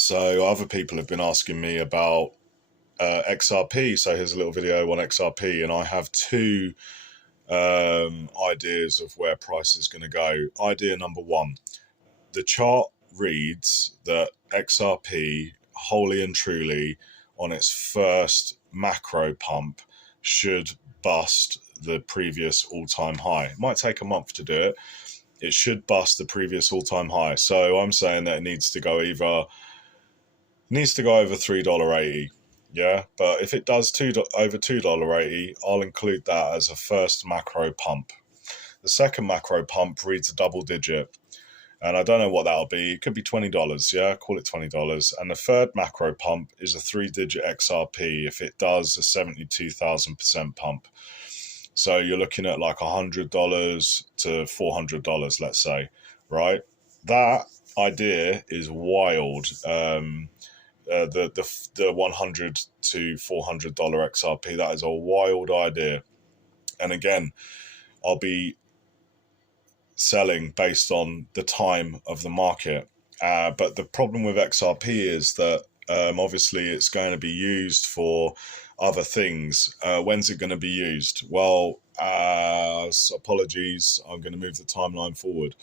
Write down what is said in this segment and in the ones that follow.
So other people have been asking me about XRP. So here's a little video on XRP, and I have two ideas of where price is going to go. Idea number one: the chart reads that XRP, wholly and truly, on its first macro pump, should bust the previous all-time high. It might take a month to do it. It should bust the previous all-time high. So I'm saying that it needs to go over $3.80. Yeah, but if it does over $2.80, I'll include that as a first macro pump. The second macro pump reads a double digit, and I don't know what that'll be. It could be $20, yeah, call it $20. And the third macro pump is a 3-digit XRP if it does a 72,000% pump. So you're looking at like $100 to $400, let's say, right? That idea is wild. The $100 to $400 XRP, that is a wild idea. And again, I'll be selling based on the time of the market. But the problem with XRP is that obviously it's going to be used for other things. When's it going to be used? Well, apologies, I'm going to move the timeline forward.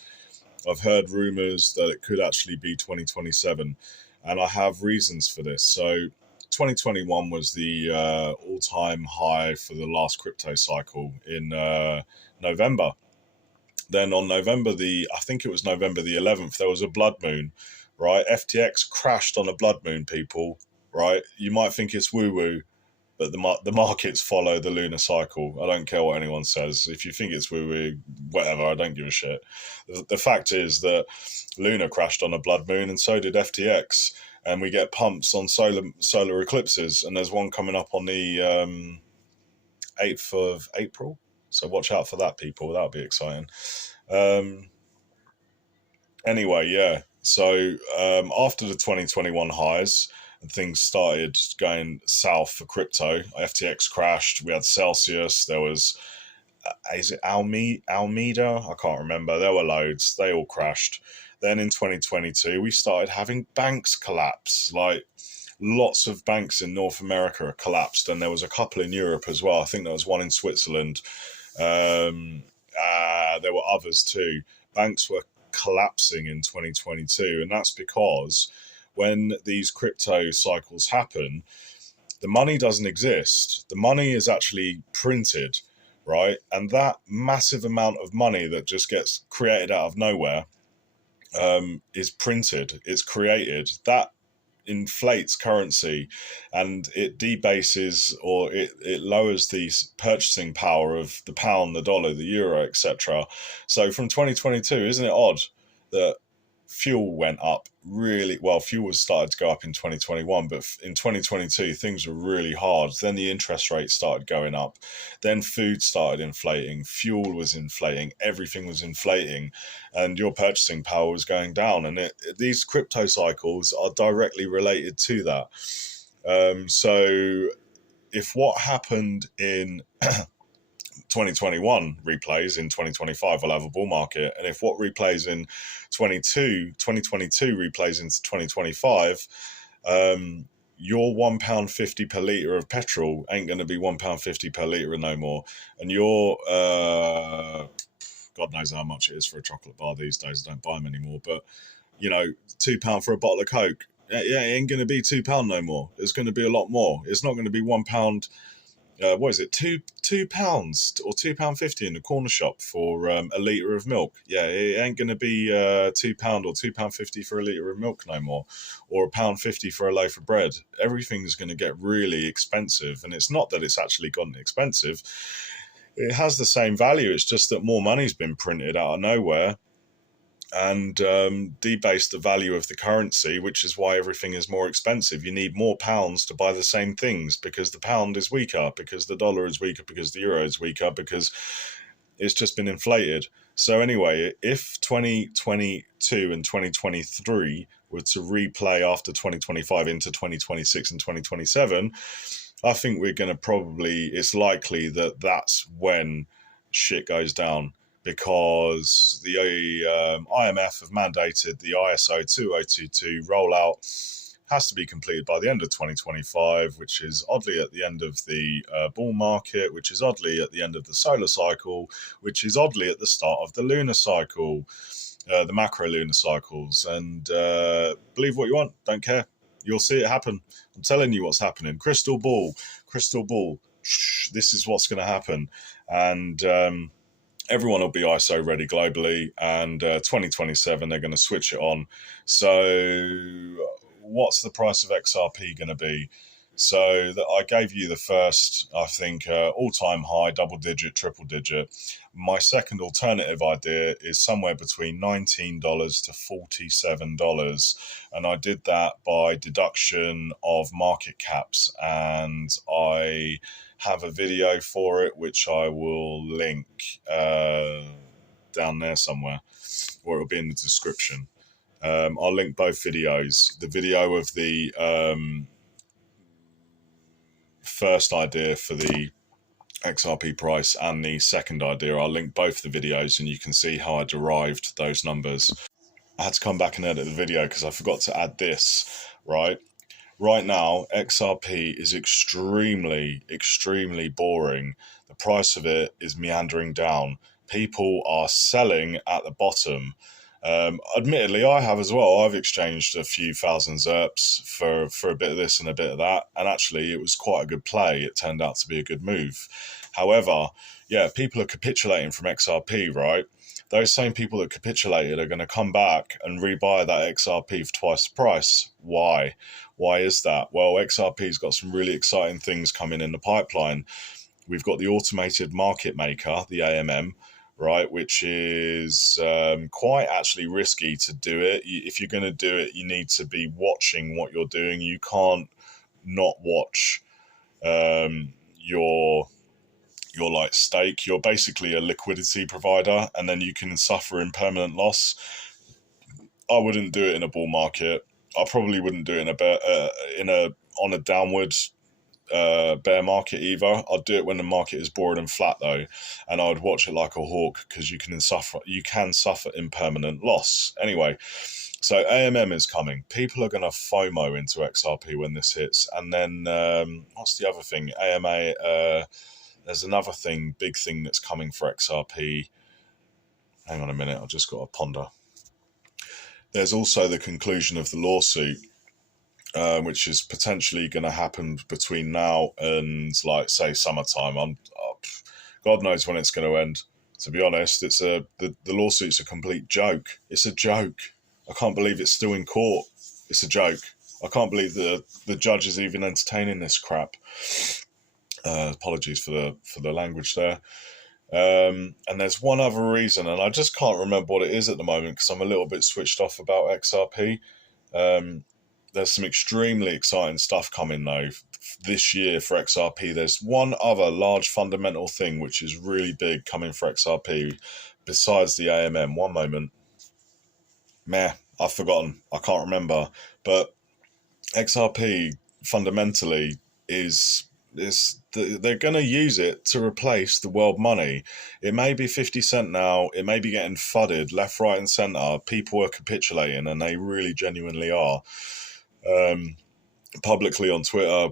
I've heard rumors that it could actually be 2027, and I have reasons for this. So 2021 was the all-time high for the last crypto cycle in November. Then on I think it was November the 11th, there was a blood moon, right? FTX crashed on a blood moon, people, right? You might think it's woo-woo, but the markets follow the lunar cycle. I don't care what anyone says. If you think it's woo-woo, whatever, I don't give a shit. The fact is that Luna crashed on a blood moon, and so did FTX, and we get pumps on solar eclipses, and there's one coming up on the 8th of April. So watch out for that, people. That'll be exciting. Anyway, yeah. So after the 2021 highs, and things started going south for crypto. FTX crashed. We had Celsius. There was, is it Alameda? I can't remember. There were loads. They all crashed. Then in 2022, we started having banks collapse. Like, lots of banks in North America collapsed, and there was a couple in Europe as well. I think there was one in Switzerland. There were others too. Banks were collapsing in 2022, and that's because when these crypto cycles happen, the money doesn't exist. The money is actually printed, right? And that massive amount of money that just gets created out of nowhere is printed, it's created. That inflates currency, and it debases, or it lowers the purchasing power of the pound, the dollar, the euro, etc. So from 2022, isn't it odd that fuel went up really well? Fuel was started to go up in 2021, but in 2022 things were really hard. Then the interest rate started going up, then food started inflating, fuel was inflating, everything was inflating, and your purchasing power was going down. And these crypto cycles are directly related to that. So if what happened in 2021 replays in 2025, we'll have a bull market. And if what replays in 2022 replays into 2025, your £1.50 per litre of petrol ain't going to be £1.50 per litre no more. And your, God knows how much it is for a chocolate bar these days. I don't buy them anymore. But, you know, £2 for a bottle of Coke, yeah, it ain't going to be £2 no more. It's going to be a lot more. It's not going to be £1. What is it, £2 or £2.50 in the corner shop for a litre of milk? Yeah, it ain't going to be £2 or £2.50 for a litre of milk no more, or £1.50 for a loaf of bread. Everything's going to get really expensive, and it's not that it's actually gotten expensive. It has the same value. It's just that more money's been printed out of nowhere and debased the value of the currency, which is why everything is more expensive. You need more pounds to buy the same things, because the pound is weaker, because the dollar is weaker, because the euro is weaker, because it's just been inflated. So anyway, if 2022 and 2023 were to replay after 2025 into 2026 and 2027, I think we're going to it's likely that that's when shit goes down, because the IMF have mandated the ISO 2022 rollout has to be completed by the end of 2025, which is oddly at the end of the bull market, which is oddly at the end of the solar cycle, which is oddly at the start of the lunar cycle, the macro lunar cycles. And believe what you want, don't care. You'll see it happen. I'm telling you what's happening. Crystal ball, crystal ball. This is what's going to happen. And everyone will be ISO ready globally, and 2027 they're going to switch it on. So what's the price of XRP going to be? So that I gave you the first, I think, all-time high, double-digit, triple-digit. My second alternative idea is somewhere between $19 to $47, and I did that by deduction of market caps, and I have a video for it, which I will link down there somewhere, or it'll be in the description. I'll link both videos. The video of the first idea for the XRP price and the second idea, I'll link both the videos and you can see how I derived those numbers. I had to come back and edit the video because I forgot to add this, right? Right now, XRP is extremely, extremely boring. The price of it is meandering down. People are selling at the bottom. Admittedly, I have as well. I've exchanged a few thousand ZERPs for a bit of this and a bit of that. And actually, it was quite a good play. It turned out to be a good move. However, yeah, people are capitulating from XRP, right? Those same people that capitulated are going to come back and rebuy that XRP for twice the price. Why? Why is that? Well, XRP's got some really exciting things coming in the pipeline. We've got the automated market maker, the AMM, right, which is quite actually risky to do it. If you're going to do it, you need to be watching what you're doing. You can't not watch your like stake. You're basically a liquidity provider, and then you can suffer impermanent loss. I wouldn't do it in a bull market. I probably wouldn't do it on a downward bear market either. I'd do it when the market is boring and flat though, and I would watch it like a hawk because you can suffer impermanent loss. Anyway, so AMM is coming. People are going to FOMO into XRP when this hits, and then what's the other thing? AMA. There's another big thing that's coming for XRP. Hang on a minute, I've just got to ponder. There's also the conclusion of the lawsuit, which is potentially going to happen between now and, like, say, summertime. God knows when it's going to end. To be honest, the lawsuit's a complete joke. It's a joke. I can't believe it's still in court. It's a joke. I can't believe the judge is even entertaining this crap. Apologies for the language there. And there's one other reason, and I just can't remember what it is at the moment because I'm a little bit switched off about XRP. There's some extremely exciting stuff coming though this year for XRP. There's one other large fundamental thing which is really big coming for XRP besides the AMM. One moment. I've forgotten. I can't remember. But XRP fundamentally they're going to use it to replace the world money. It may be 50 cent now. It may be getting fudded left, right and centre. People are capitulating, and they really genuinely are. Publicly on Twitter,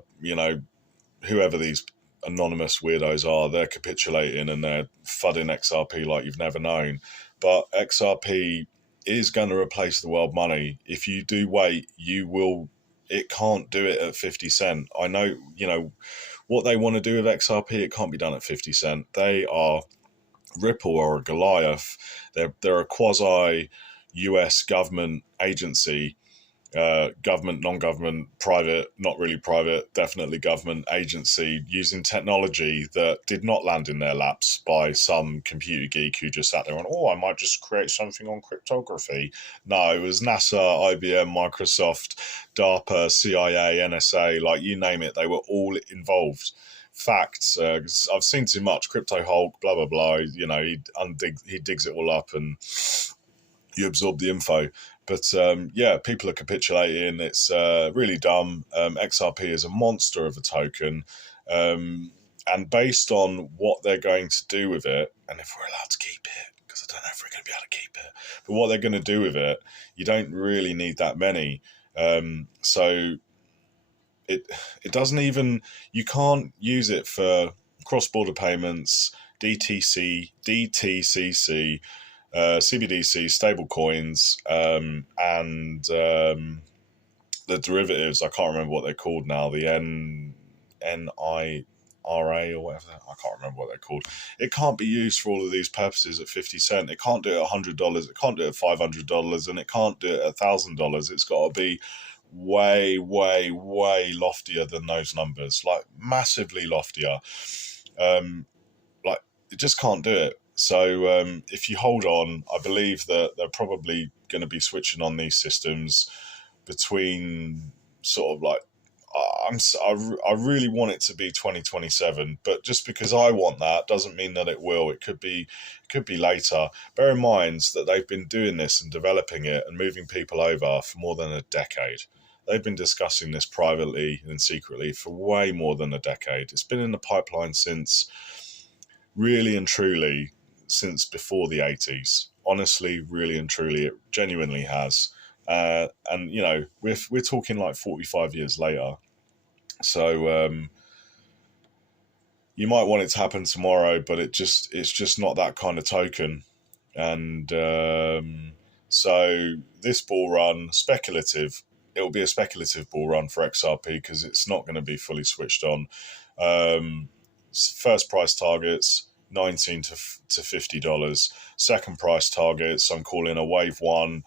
whoever these anonymous weirdos are, they're capitulating and they're fudding XRP like you've never known. But XRP is going to replace the world money. If you do wait, it can't do it at 50 cent. I know, what they want to do with XRP, it can't be done at 50 cent. They are Ripple or a Goliath. They're a quasi US government agency, government, non-government, private, not really private, definitely government agency using technology that did not land in their laps by some computer geek who just sat there and, I might just create something on cryptography. No, it was NASA, IBM, Microsoft, DARPA, CIA, NSA, like you name it, they were all involved. Facts. I've seen too much. Crypto Hulk, blah, blah, blah. He digs it all up and you absorb the info. But people are capitulating. It's really dumb. XRP is a monster of a token. And based on what they're going to do with it, and if we're allowed to keep it, because I don't know if we're going to be able to keep it, but what they're going to do with it, you don't really need that many. So it doesn't even, you can't use it for cross-border payments, DTCC, CBDC, stable coins, and the derivatives. I can't remember what they're called now. The NIRA or whatever. I can't remember what they're called. It can't be used for all of these purposes at 50 cents. It can't do it at $100. It can't do it at $500, and it can't do it at $1,000. It's got to be way, way, way loftier than those numbers. Like massively loftier. Like it just can't do it. So if you hold on, I believe that they're probably going to be switching on these systems between sort of like I really want it to be 2027, but just because I want that doesn't mean that it will. It could be later. Bear in mind that they've been doing this and developing it and moving people over for more than a decade. They've been discussing this privately and secretly for way more than a decade. It's been in the pipeline since, really and truly, since before the 80s. Honestly, really and truly, it genuinely has. And you know, we're talking like 45 years later. So you might want it to happen tomorrow, but it's just not that kind of token. And so this bull run, speculative. It will be a speculative bull run for XRP because it's not going to be fully switched on. First price targets $19 to $50. Second price targets, I'm calling a wave one.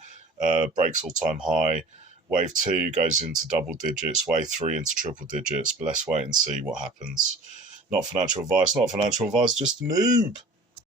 Breaks all-time high. Wave 2 goes into double digits. Wave 3 into triple digits. But let's wait and see what happens. Not financial advice, just a noob.